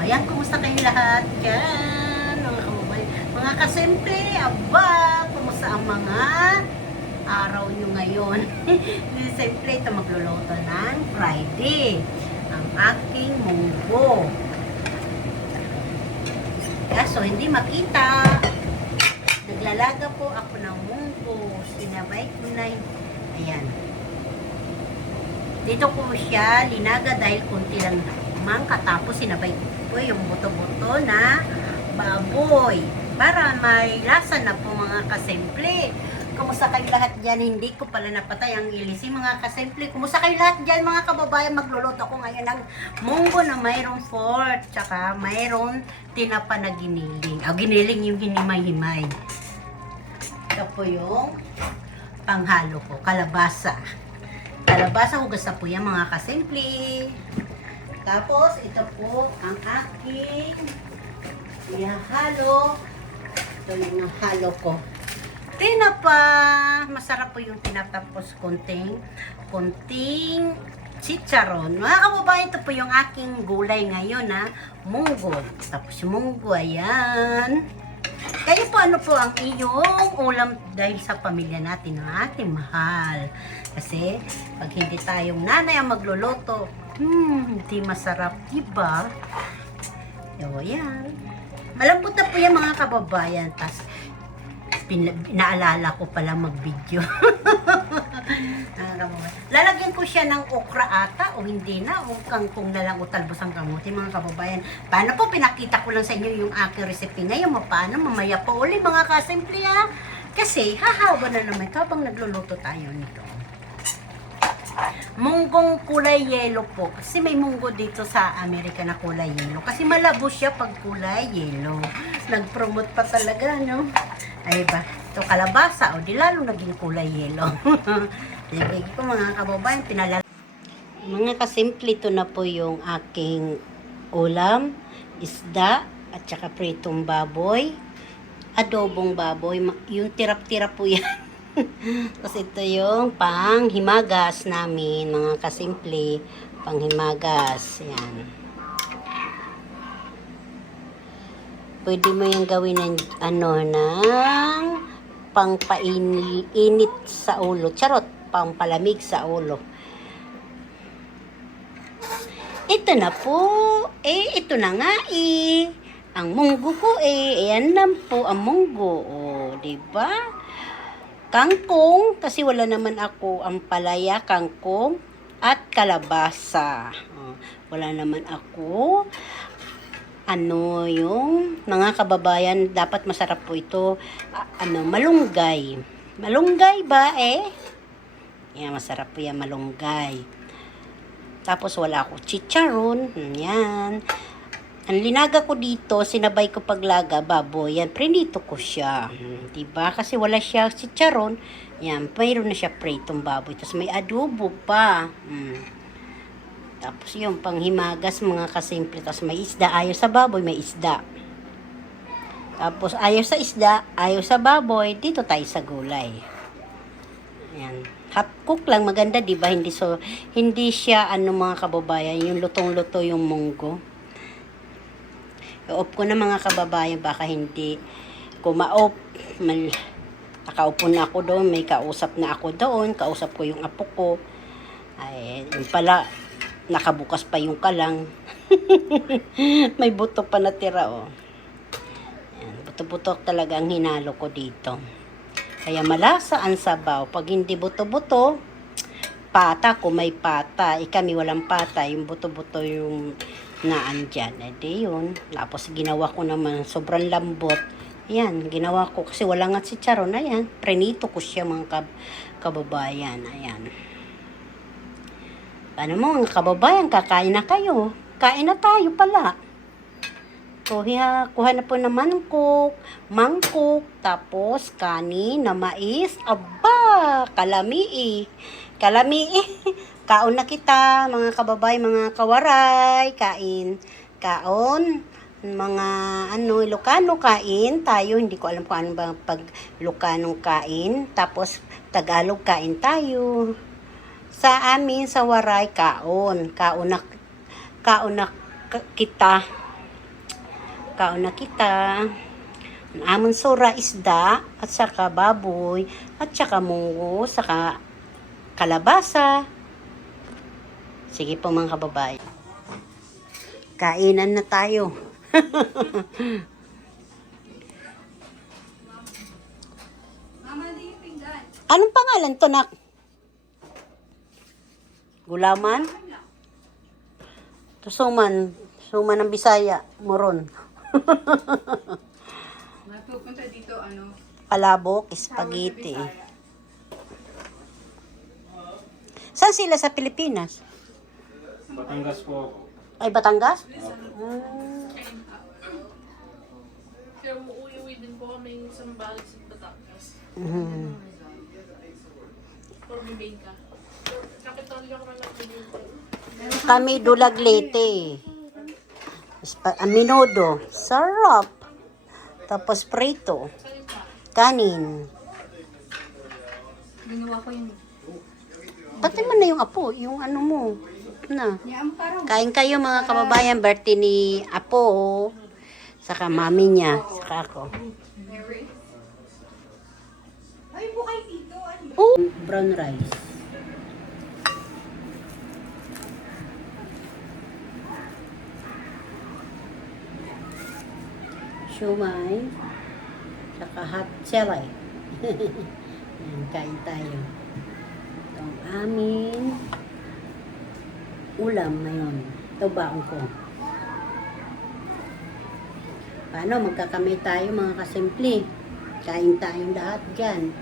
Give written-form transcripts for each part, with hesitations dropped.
kababayan, kumusta kayo lahat dyan? Mga kababayan, mga kasimple, aba, kumusta ang mga araw nyo ngayon? Simple, ito magluluto ng Friday. Ang aking munggo. Kaso, hindi makita. Naglalaga po ako ng munggo. Sinabay ko na yun. Ayan. Dito ko siya linaga dahil kunti lang mangka, tapos sinabay ko yung buto-buto na baboy para may lasa na po mga kasimple. Kumusta kayo lahat dyan? Hindi ko pala napatay ang ilisi mga kasimple. Kumusta kayo lahat dyan mga kababayan? Magluluto ko ngayon ng munggo na mayroong pork tsaka mayroong tinapa na giniling. Giniling yung hinimay-himay. Ito po yung panghalo ko, kalabasa. Kalabasa, hugas na po yan mga kasimple. Tapos, ito po ang aking ihahalo. Ito yung halo ko. Tinapa. Masarap po yung tinapa. Tapos, konting chicharon. Mga kababayan, ito po yung aking gulay ngayon, munggo. Tapos, yung munggo, ayan. Kaya po, ano po ang iyong ulam dahil sa pamilya natin, ang ating mahal. Kasi, pag hindi tayong nanay ang magluluto, hindi masarap, diba? Yan. Malambot na po yan mga kababayan. Tapos, naalala ko pala mag-video. Lalagyan ko siya ng okra ata o hindi na, o kangkong na lang o talbos ang kamuti mga kababayan. Paano po, pinakita ko lang sa inyo yung aking recipe ngayon. Paano, mamaya po uli mga kasimple kasi hahaba na naman habang nagluluto tayo nito. Munggong kulay yellow po. Kasi may munggo dito sa Amerika na kulay yellow. Kasi malabo siya pag kulay yellow. Nag-promote pa talaga, no? Ay ba? Ito kalabasa. O di lalo naging kulay yellow. Ibig ko mga kababayan, mga kasimple, ito na po yung aking ulam, isda, at saka pritong baboy, adobong baboy. Yung tirap-tirap po yan. Tapos ito yung panghimagas namin, mga kasimple, panghimagas. Yan. Pwede mo yung gawin ng ng pangpainit sa ulo. Charot, pangpalamig sa ulo. Ito na po. Ito na nga ang munggo ko ayan lang po ang munggo. Diba? Kangkong, kasi wala naman ako ang palaya, kangkong, at kalabasa. Wala naman ako. Yung mga kababayan, dapat masarap po ito. Malunggay. Malunggay ba Yan, masarap po yan, malunggay. Tapos wala ako chicharon. Yan. Ang linaga ko dito, sinabay ko paglaga, baboy. Yan, prinito ko siya. Diba? Kasi wala siya chicharon. Yan, mayroon na siya pritong baboy. Tapos may adobo pa. Tapos yung panghimagas, mga kasimple. Tapos may isda. Ayaw sa baboy, may isda. Tapos ayaw sa isda, ayaw sa baboy. Dito tayo sa gulay. Yan. Half cook lang, maganda, diba? Hindi siya, mga kababayan, yung lutong-luto yung munggo. I-off ko na mga kababayan, baka hindi ko ma-off. Nakaupo na ako doon, may kausap na ako doon, kausap ko yung apo ko. Ay, yung pala, nakabukas pa yung kalang. May buto pa natira, Yan, buto-buto talaga ang hinalo ko dito. Kaya malasa ang sabaw. Pag hindi buto-buto, pata, kung may pata. Kami walang pata, yung buto-buto yung naandyan. Yun. Tapos ginawa ko naman sobrang lambot. Ayan, ginawa ko kasi wala nga chicharon. Ayan, prenito ko siya mga kababayan. Ayan. Paano mo mga kababayan, kakain na kayo. Kain na tayo pala. Kuha na po ng mangkok, tapos kanin na mais. Aba, kalamii. Kaon na kita, mga kababayan, mga kawaray, kain. Kaon, mga Ilocano kain tayo. Hindi ko alam kung ano ba pag Ilocano kain. Tapos, Tagalog kain tayo. Sa amin, sa waray, kaon. Kaon na kita. pagkaon na kita. Ang amon sura isda, at saka baboy, at saka munggo, saka kalabasa. Sige po mga kababayan. Kainan na tayo. Anong pangalan to, nak? Gulaman? To suman ng Bisaya, Moron. Pupunta dito, Palabok, spaghetti. Saan sila sa Pilipinas? Batangas po ako. Ay, Batangas? Kaya uuwi din po kami sa Mabalik sa Batangas. For bibingka. Kapital yung kami lang bibingka. Kami Dulaglete. Aminodo. Sarap. Tapos prito. Kanin. ginawa ko yung Pati mo na yung apo, yung ano mo. Na. yan parang Kain kayo mga kababayan, birthday ni Apo. Saka mami niya, saka ako. ay bukay dito. Ano? Oh, brown rice. Siomay. Saka hot selay. Yan, kain tayo. Ito ang aming ulam ngayon. Ito baon ko. Paano? Magkakamay tayo mga kasimple. Kain tayong lahat dyan.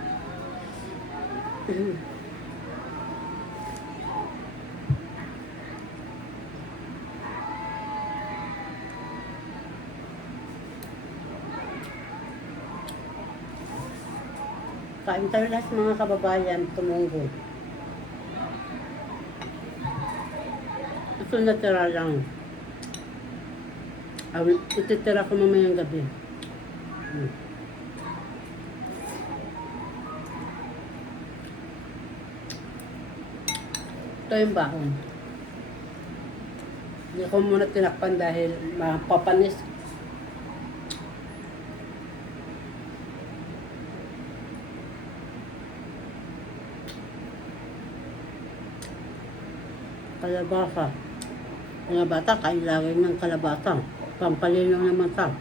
Kain tayo lahat mga kababayan. Tumunggo. Ito natira lang. Ititira ko mamayang gabi. Ito yung bahon. Hindi ko muna tinakpan dahil mapapanis. Kalabasa. Mga bata, kain lagi ng kalabasa. Pampalinaw ng mata.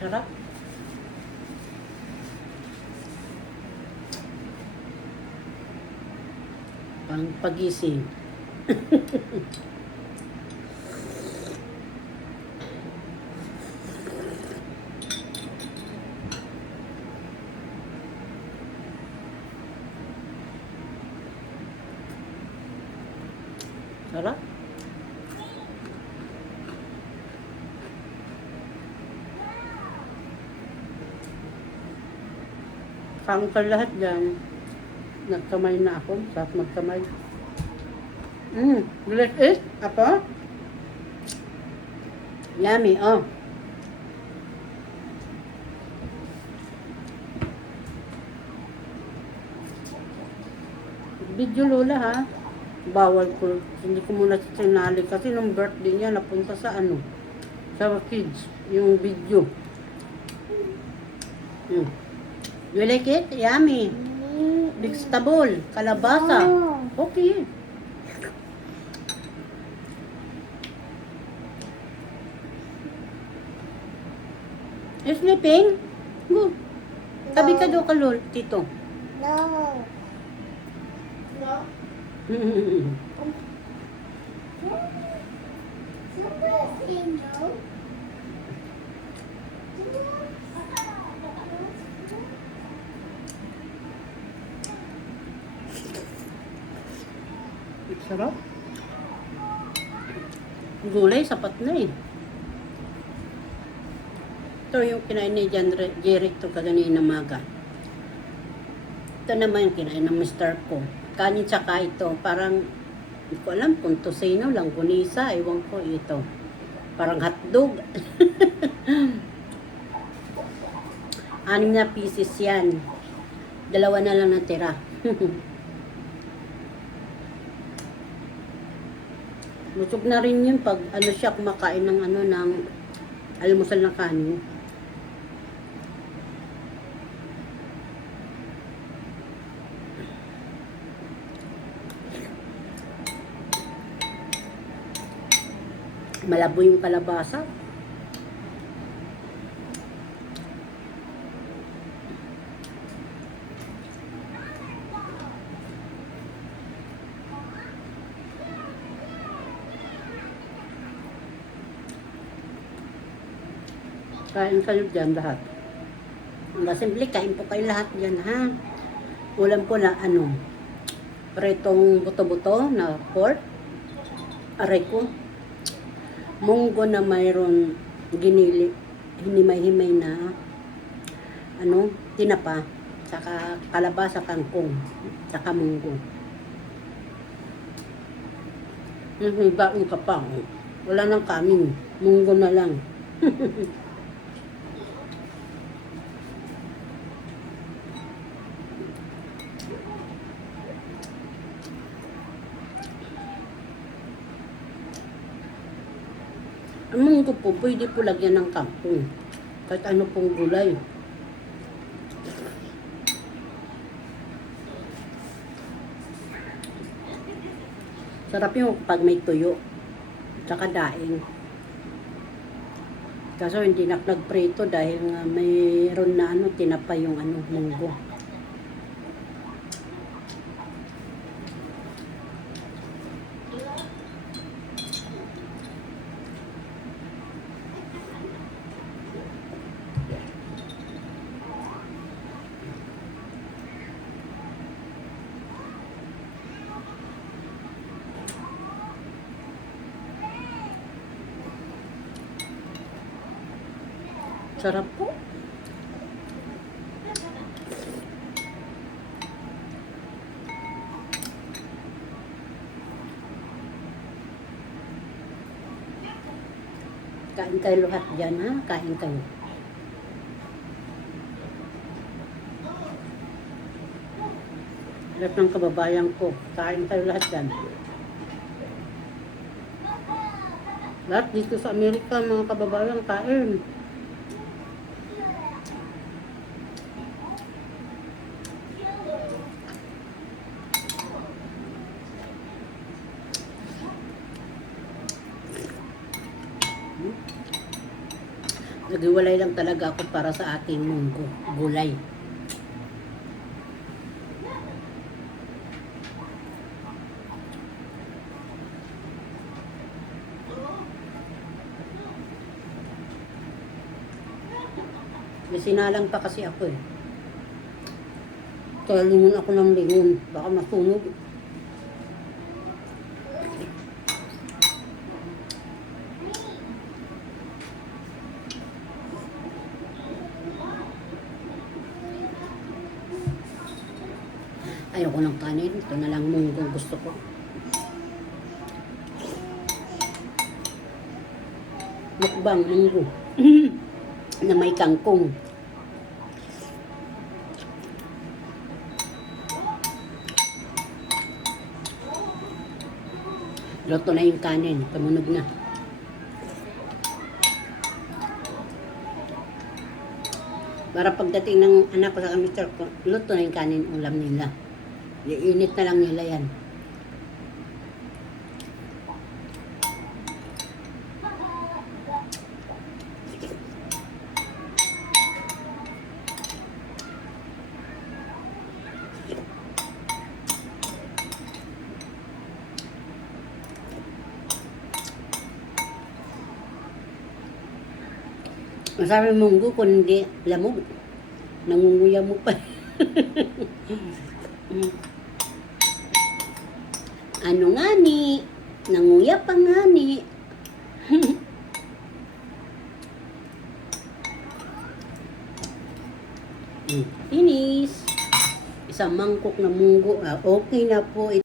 Sarap. Pang pagising. Sarap. Kain ka lahat dyan. Nagkamay na ako. Sarap magkamay. Let's eat. Apa? Yummy, oh. Video Lola ha. Bawal ko. Hindi ko muna sinali kasi nung birthday niya napunta sa ano. Sa kids. Yung video. You like it? Yummy. Vegetable. Kalabasa. Okay. You sleeping? Go. Tabi ka daw kalol, tito. No. No. No. Sarap. Gulay, sapat na eh. Ito yung kinain ni Jeric to kaganina maga. Ito naman yung kinain ng Mr. ko. Kanin tsaka ito. Parang, hindi ko alam kung tosino lang, gunisa. Ewan ko ito. Parang hotdog. 6 na pieces yan. 2 na lang natira. Busog na rin yun pag ano siya kumakain ng ano ng almusal ng kanin. Malabo yung kalabasa. Kain kayo dyan lahat. Simple, kain po kayo lahat dyan, ha? Ulam ko na ano, pretong buto-buto na pork. Aray ko. Munggo na mayroon ginili, hinimay-himay na ano, tinapa, saka kalabasa, kangkong, saka munggo. Baon ka pa. Wala nang kanin. Munggo na lang. Ang munggo po, pwede po lagyan ng kangkong. Kahit ano pong gulay. Sarap yung pag may tuyo. Tsaka daing. Kaso hindi na nagprito dahil nga mayroon na ano, tinapa yung ano, munggo. Sarap po. Kain kayo lahat dyan, ha? Kain kayo. Lahat ng kababayan ko. Kain kayo lahat dyan. Lahat dito sa Amerika, mga kababayan, kain. Naghiwalay lang talaga ako para sa aking munggo, gulay. May sinalang pa kasi ako eh. Kaya lingon ako ng lingon, baka masunog. Ayoko ng kanin. Ito na lang munggo gusto ko. Mukbang munggo. Na may kangkong. Luto na yung kanin. Tumunog na. Para pagdating ng anak ko sa mister ko, luto na yung kanin ulam nila. Iinit na lang nila yan. Masabi munggo kung hindi lamog. Nangunguya mo pa. Ano nga ni? Nanguya pa nga ni. Finish. Isang mangkok na munggo. Okay na po.